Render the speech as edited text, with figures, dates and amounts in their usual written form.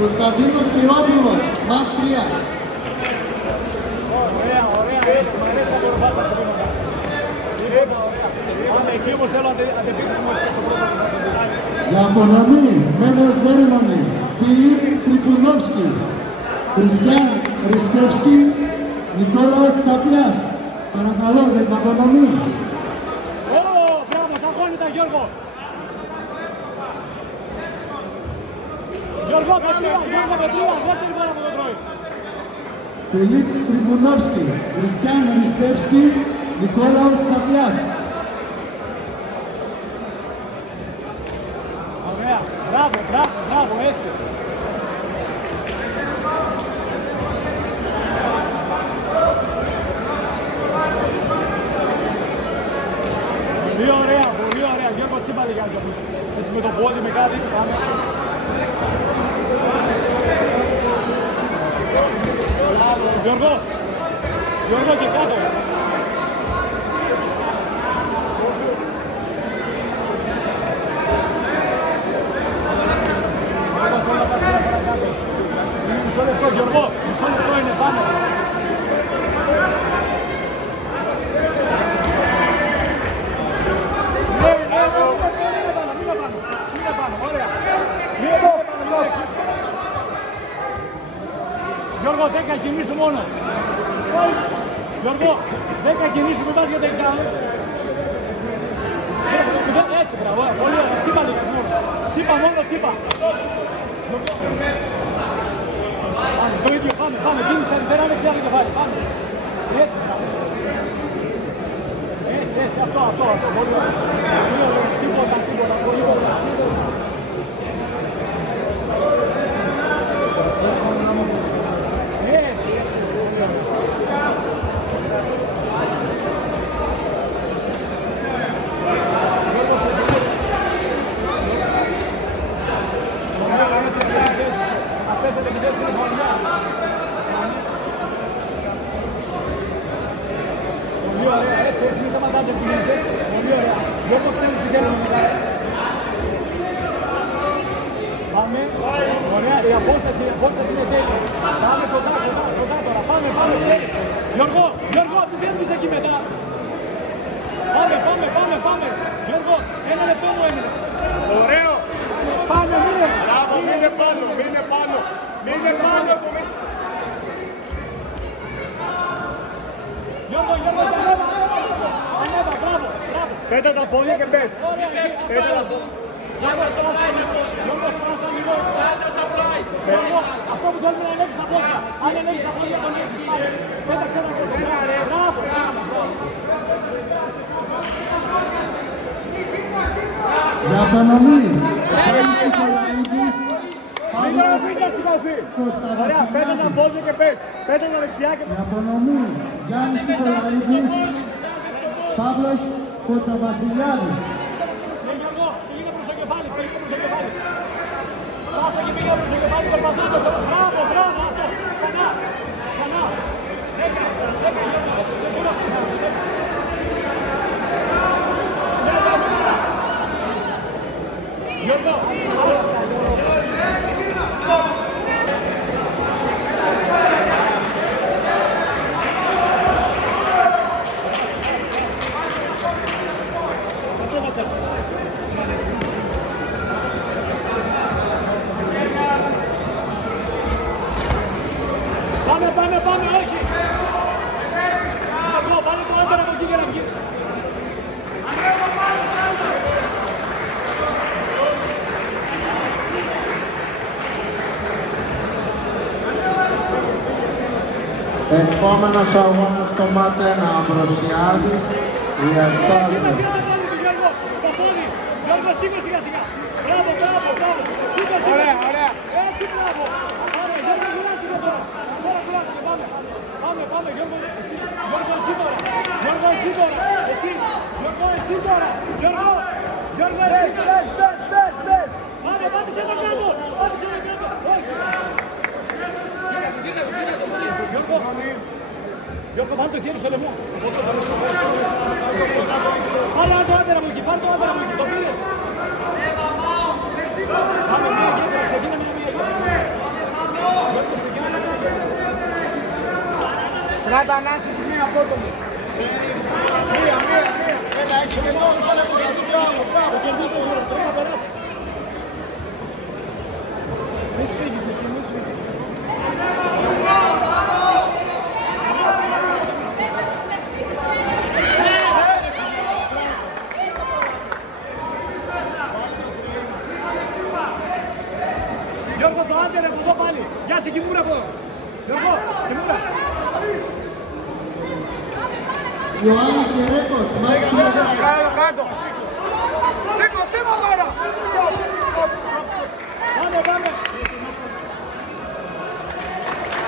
Κωνσταντίνος Κυριόπουλος, ΜΑΚ 3. Ωραία, έτσι, μας αρέσει να κορυφάς τα χρήματα. Πάμε, εκεί όμως θέλω αντεπίθεση μου στο πρώτο. Για απονομή, Medal Ceremony, Φιλίπ Τριφουνόφσκι, Χριστιαν Ριστεύσκι, Νικόλαος Τσαπιάς. Παρακαλώ για την απονομή. Μπράβο, τσακώνητα Γιώργο. Γιώργο, Πετρία, δεύτερη φορά που το τρώει. Φιλίπ Τριφουνόφσκι, Χριστιαν Ριστεύσκι, Νικόλαος Τσαπιάς. Ωραία, μπράβο, έτσι. Πολύ ωραία, Γιώργο Τσίπαλη για να έτσι με το πόδι, με κάτι, πάμε. Γιώργο και κάτω. Μισό λεπτό, Γιώργο, μισό λεπτό είναι πάνω. Μείνε πάνω, ωραία. Γιώργο, 10 κινήσου μόνο. Γιώργο, 10 κινήσου που πας για takedown. Έτσι, μπράβο, πολύ ωραία. Τσίπα λίγο μόνο. Τσίπα. Το ίδιο, πάμε. Κίνηση αριστερά, δεξιά το κεφάλι. Πάμε. Έτσι, μπράβο. Έτσι, αυτό. Πολύ ωραία. Τίποτα. Πολύ ωραία. Έτσι. Πολύ ωραία, έτσι, μη σταματάτε που είσαι. Πολύ ωραία. Γιώργο, ξέρεις τι θέλουμε μετά. Πάμε. Ωραία, η απόσταση είναι τέλεια. Πάμε κοντά τώρα. Πάμε, ξέρεις. Γιώργο, μη φέρνεις εκεί μετά. Πάμε. Γιώργο, 1 λεπτό μου έμεινε. Ωραίο. Πάμε, μείνε. Μπράβο, μείνε πάνω. Γιώργο, ανέβα, μπράβο. Πέτα τα πόδια και πες. Πέτα τα πόδια. Γιώργο, σπράστα λίγο έτσι. Γιώργο, αυτό που θέλουμε να ελέγχεις τα πόδια. Αν ελέγχεις τα πόδια, τον έχεις. Πέταξε ένα κόντο. Μπράβο. Για απονομή, Ωραία, πέτα τα πόδια και πες. Πέτα τα δεξιά και πες. για απονομή, Γιάννης Νικολαίδης, Παύλος Κοτσαβασιλιάδης. Γιώργο, πήγαινε προς το κεφάλι. Σπάστα και πήγαινε προς το κεφάλι, περπατώντας. Μπράβο, αυτό. Ξανά. 10 Γιώργο, έτσι ξεκινά. Γιώργο, Πάμε, όχι! Πάνε το άντερα από εκεί για να βγεις. Επόμενος αγώνας στο Ματένα Αμβροσιάδης, η Αρτάδη. Γιώργο, σιγά. Μπράβο. Ωραία. Έτσι, μπράβο. Πάμε, Γιώργο, κουράστηκα τώρα. Πάμε, Γιώργο, εσύ. Γιώργο, εσύ τώρα. Πες. Πάμε, πάτησε το κάτω. Γιώργο, πάρε το χέρι στο λαιμό. Πάρε το άντερα μου εκεί, Κάτα ανάσης μία απότομη. Μία. Έλα, έχει και μόνο πάλι από το μπράβο. Το κερδίτο μας, πρέπει να περάσεις. Μη σφίγγεις εκεί, μη σφίγγεις. Γιώργο, το άντερ από εδώ πάλι. Γεια σε Κιμούρα από εδώ. Γιώργο, Κιμούρα. Ιωάννης Κυρέκος, Μάκη. Κάτω.